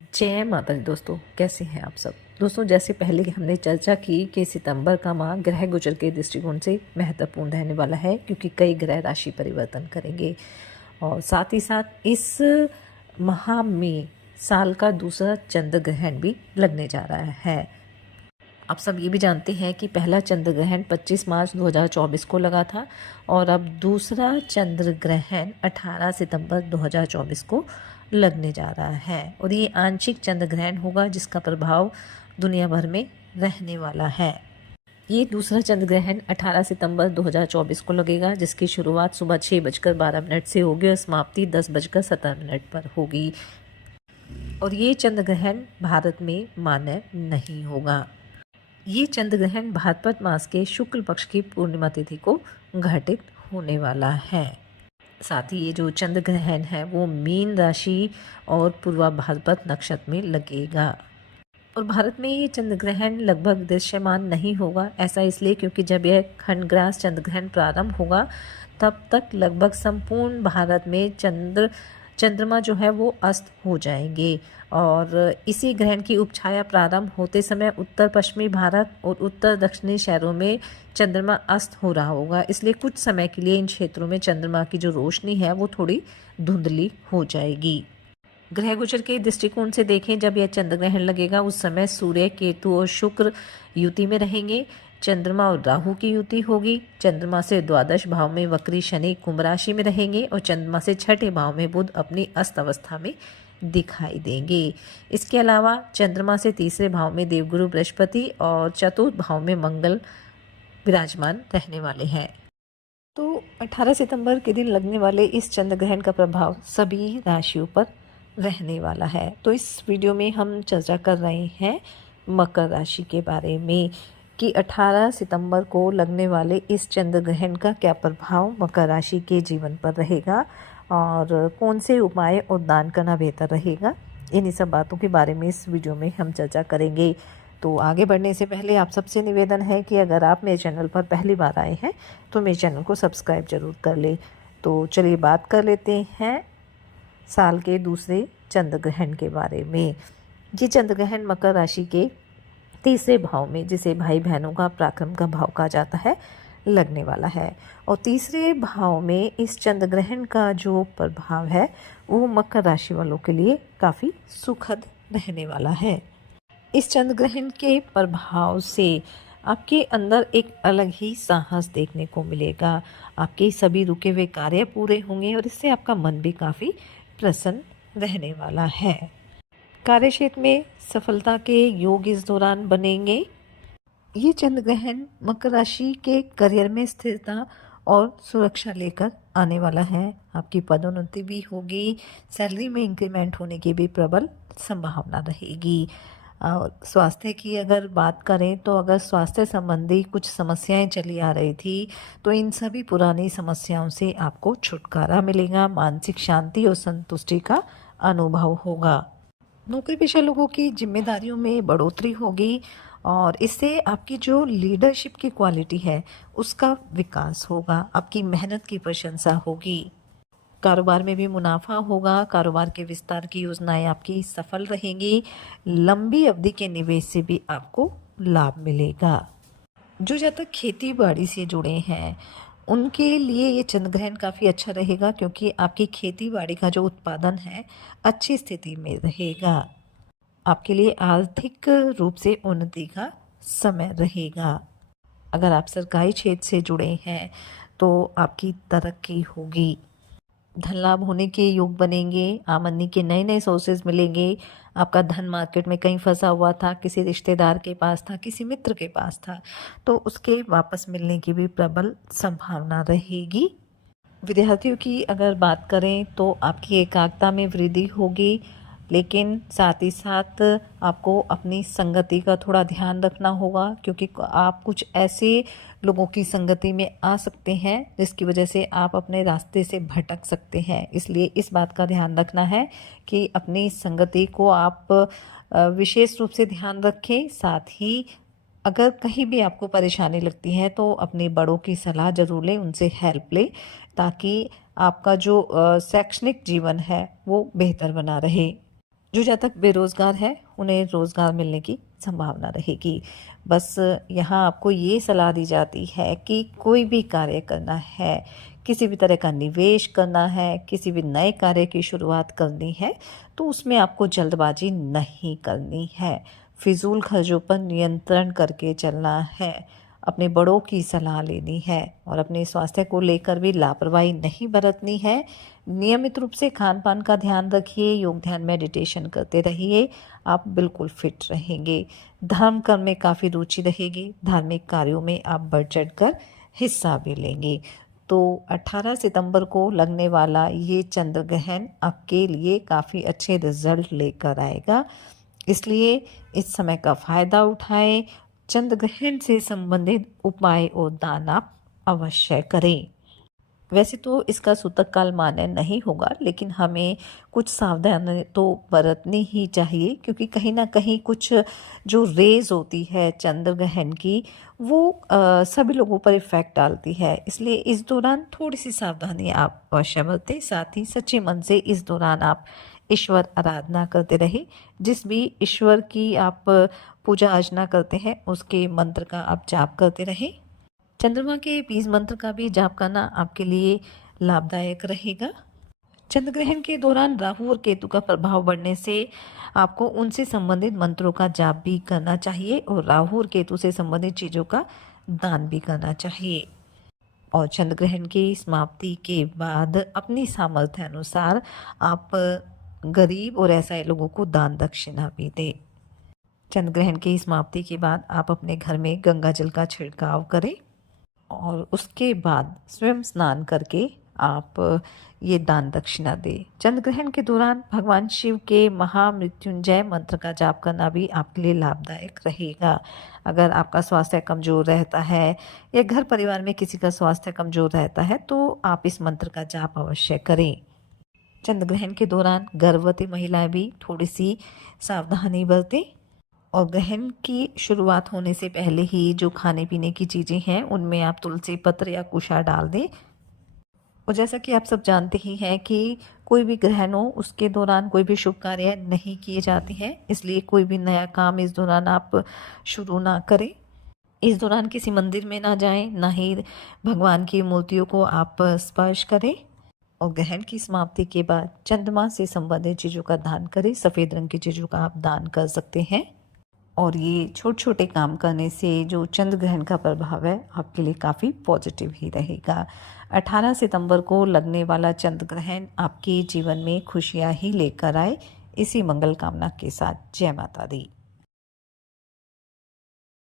जय माता दी दोस्तों, कैसे हैं आप सब। दोस्तों, जैसे पहले हमने चर्चा की कि सितंबर का माह ग्रह गोचर के दृष्टिकोण से महत्वपूर्ण रहने वाला है, क्योंकि कई ग्रह राशि परिवर्तन करेंगे और साथ ही साथ इस माह में साल का दूसरा चंद्र ग्रहण भी लगने जा रहा है। आप सब ये भी जानते हैं कि पहला चंद्र ग्रहण 25 मार्च 2024 को लगा था और अब दूसरा चंद्र ग्रहण 18 सितंबर 2024 को लगने जा रहा है और ये आंशिक चंद्र ग्रहण होगा, जिसका प्रभाव दुनिया भर में रहने वाला है। ये दूसरा चंद्र ग्रहण 18 सितंबर 2024 को लगेगा, जिसकी शुरुआत सुबह 6:12 से होगी और समाप्ति 10:17 पर होगी। और ये चंद्र ग्रहण भारत में मान्य नहीं होगा। ये चंद्र ग्रहण भाद्रपद मास के शुक्ल पक्ष की पूर्णिमा तिथि को घटित होने वाला है। साथ ही ये जो चंद्र ग्रहण है वो मीन राशि और पूर्वा भाद्रपद नक्षत्र में लगेगा। और भारत में ये चंद्र ग्रहण लगभग दृश्यमान नहीं होगा। ऐसा इसलिए क्योंकि जब यह खंडग्रास चंद्र ग्रहण प्रारंभ होगा तब तक लगभग संपूर्ण भारत में चंद्रमा जो है वो अस्त हो जाएंगे। और इसी ग्रहण की उपछाया प्रारंभ होते समय उत्तर पश्चिमी भारत और उत्तर दक्षिणी शहरों में चंद्रमा अस्त हो रहा होगा। इसलिए कुछ समय के लिए इन क्षेत्रों में चंद्रमा की जो रोशनी है वो थोड़ी धुंधली हो जाएगी। ग्रह गोचर के दृष्टिकोण से देखें, जब यह चंद्र ग्रहण लगेगा उस समय सूर्य, केतु और शुक्र युति में रहेंगे। चंद्रमा और राहु की युति होगी। चंद्रमा से द्वादश भाव में वक्री शनि कुंभ राशि में रहेंगे और चंद्रमा से छठे भाव में बुध अपनी अस्त अवस्था में दिखाई देंगे। इसके अलावा चंद्रमा से तीसरे भाव में देवगुरु बृहस्पति और चतुर्थ भाव में मंगल विराजमान रहने वाले हैं। तो 18 सितंबर के दिन लगने वाले इस चंद्र ग्रहण का प्रभाव सभी राशियों पर रहने वाला है। तो इस वीडियो में हम चर्चा कर रहे हैं मकर राशि के बारे में कि 18 सितंबर को लगने वाले इस चंद्र ग्रहण का क्या प्रभाव मकर राशि के जीवन पर रहेगा और कौन से उपाय और दान करना बेहतर रहेगा। इन्हीं सब बातों के बारे में इस वीडियो में हम चर्चा करेंगे। तो आगे बढ़ने से पहले आप सबसे निवेदन है कि अगर आप मेरे चैनल पर पहली बार आए हैं तो मेरे चैनल को सब्सक्राइब जरूर कर ले। तो चलिए बात कर लेते हैं साल के दूसरे चंद्र ग्रहण के बारे में। ये चंद्र ग्रहण मकर राशि के तीसरे भाव में, जिसे भाई बहनों का पराक्रम का भाव कहा जाता है, लगने वाला है। और तीसरे भाव में इस चंद्र ग्रहण का जो प्रभाव है वो मकर राशि वालों के लिए काफ़ी सुखद रहने वाला है। इस चंद्र ग्रहण के प्रभाव से आपके अंदर एक अलग ही साहस देखने को मिलेगा। आपके सभी रुके हुए कार्य पूरे होंगे और इससे आपका मन भी काफ़ी प्रसन्न रहने वाला है। कार्यक्षेत्र में सफलता के योग इस दौरान बनेंगे। ये चंद्र ग्रहण मकर राशि के करियर में स्थिरता और सुरक्षा लेकर आने वाला है। आपकी पदोन्नति भी होगी। सैलरी में इंक्रीमेंट होने की भी प्रबल संभावना रहेगी। और स्वास्थ्य की अगर बात करें तो अगर स्वास्थ्य संबंधी कुछ समस्याएं चली आ रही थी तो इन सभी पुरानी समस्याओं से आपको छुटकारा मिलेगा। मानसिक शांति और संतुष्टि का अनुभव होगा। नौकरी पेशा लोगों की जिम्मेदारियों में बढ़ोतरी होगी और इससे आपकी जो लीडरशिप की क्वालिटी है उसका विकास होगा। आपकी मेहनत की प्रशंसा होगी। कारोबार में भी मुनाफा होगा। कारोबार के विस्तार की योजनाएं आपकी सफल रहेंगी। लंबी अवधि के निवेश से भी आपको लाभ मिलेगा। जो जब तक खेती बाड़ी से जुड़े हैं उनके लिए ये चंद्र ग्रहण काफ़ी अच्छा रहेगा, क्योंकि आपकी खेती बाड़ी का जो उत्पादन है अच्छी स्थिति में रहेगा। आपके लिए आर्थिक रूप से उन्नति का समय रहेगा। अगर आप सरकारी क्षेत्र से जुड़े हैं तो आपकी तरक्की होगी। धन लाभ होने के योग बनेंगे। आमदनी के नए नए सोर्सेज मिलेंगे। आपका धन मार्केट में कहीं फंसा हुआ था, किसी रिश्तेदार के पास था, किसी मित्र के पास था, तो उसके वापस मिलने की भी प्रबल संभावना रहेगी। विद्यार्थियों की अगर बात करें तो आपकी एकाग्रता में वृद्धि होगी, लेकिन साथ ही साथ आपको अपनी संगति का थोड़ा ध्यान रखना होगा, क्योंकि आप कुछ ऐसे लोगों की संगति में आ सकते हैं जिसकी वजह से आप अपने रास्ते से भटक सकते हैं। इसलिए इस बात का ध्यान रखना है कि अपनी संगति को आप विशेष रूप से ध्यान रखें। साथ ही अगर कहीं भी आपको परेशानी लगती है तो अपने बड़ों की सलाह जरूर लें, उनसे हेल्प लें, ताकि आपका जो शैक्षणिक जीवन है वो बेहतर बना रहे। जो जातक बेरोज़गार है उन्हें रोज़गार मिलने की संभावना रहेगी। बस यहाँ आपको ये सलाह दी जाती है कि कोई भी कार्य करना है, किसी भी तरह का निवेश करना है, किसी भी नए कार्य की शुरुआत करनी है, तो उसमें आपको जल्दबाजी नहीं करनी है। फिजूल खर्चों पर नियंत्रण करके चलना है, अपने बड़ों की सलाह लेनी है और अपने स्वास्थ्य को लेकर भी लापरवाही नहीं बरतनी है। नियमित रूप से खान पान का ध्यान रखिए, योग ध्यान मेडिटेशन करते रहिए, आप बिल्कुल फिट रहेंगे। धर्म कर्म में काफ़ी रुचि रहेगी, धार्मिक कार्यों में आप बढ़ चढ़ कर हिस्सा भी लेंगे। तो 18 सितंबर को लगने वाला ये चंद्र ग्रहण आपके लिए काफ़ी अच्छे रिजल्ट लेकर आएगा, इसलिए इस समय का फ़ायदा उठाएं। चंद्र ग्रहण से संबंधित उपाय और दान आप अवश्य करें। वैसे तो इसका सूतक काल मान्य नहीं होगा, लेकिन हमें कुछ सावधानी तो बरतनी ही चाहिए, क्योंकि कहीं ना कहीं कुछ जो रेज होती है चंद्र ग्रहण की वो सभी लोगों पर इफेक्ट डालती है। इसलिए इस दौरान थोड़ी सी सावधानी आप अवश्य बरतें। साथ ही सच्चे मन से इस दौरान आप ईश्वर आराधना करते रहे। जिस भी ईश्वर की आप पूजा अर्चना करते हैं उसके मंत्र का आप जाप करते रहें। चंद्रमा के बीज मंत्र का भी जाप करना आपके लिए लाभदायक रहेगा। चंद्र ग्रहण के दौरान राहु और केतु का प्रभाव बढ़ने से आपको उनसे संबंधित मंत्रों का जाप भी करना चाहिए और राहु और केतु से संबंधित चीज़ों का दान भी करना चाहिए। और चंद्र ग्रहण की समाप्ति के बाद अपनी सामर्थ्य अनुसार आप गरीब और असहाय लोगों को दान दक्षिणा भी दें। चंद्र ग्रहण की समाप्ति के बाद आप अपने घर में गंगा जल का छिड़काव करें और उसके बाद स्वयं स्नान करके आप ये दान दक्षिणा दें। चंद्र ग्रहण के दौरान भगवान शिव के महामृत्युंजय मंत्र का जाप करना भी आपके लिए लाभदायक रहेगा। अगर आपका स्वास्थ्य कमज़ोर रहता है या घर परिवार में किसी का स्वास्थ्य कमज़ोर रहता है तो आप इस मंत्र का जाप अवश्य करें। चंद्र ग्रहण के दौरान गर्भवती महिलाएं भी थोड़ी सी सावधानी बरतें और ग्रहण की शुरुआत होने से पहले ही जो खाने पीने की चीज़ें हैं उनमें आप तुलसी पत्र या कुशा डाल दें। और जैसा कि आप सब जानते ही हैं कि कोई भी ग्रहण हो उसके दौरान कोई भी शुभ कार्य नहीं किए जाते हैं, इसलिए कोई भी नया काम इस दौरान आप शुरू ना करें। इस दौरान किसी मंदिर में ना जाएं, ना ही भगवान की मूर्तियों को आप स्पर्श करें। और ग्रहण की समाप्ति के बाद चंद्रमा से संबंधित चीज़ों का दान करें। सफ़ेद रंग की चीज़ों का आप दान कर सकते हैं और ये छोटे छोटे काम करने से जो चंद्र ग्रहण का प्रभाव है आपके लिए काफ़ी पॉजिटिव ही रहेगा। 18 सितंबर को लगने वाला चंद्र ग्रहण आपके जीवन में खुशियाँ ही लेकर आए। इसी मंगल कामना के साथ जय माता दी।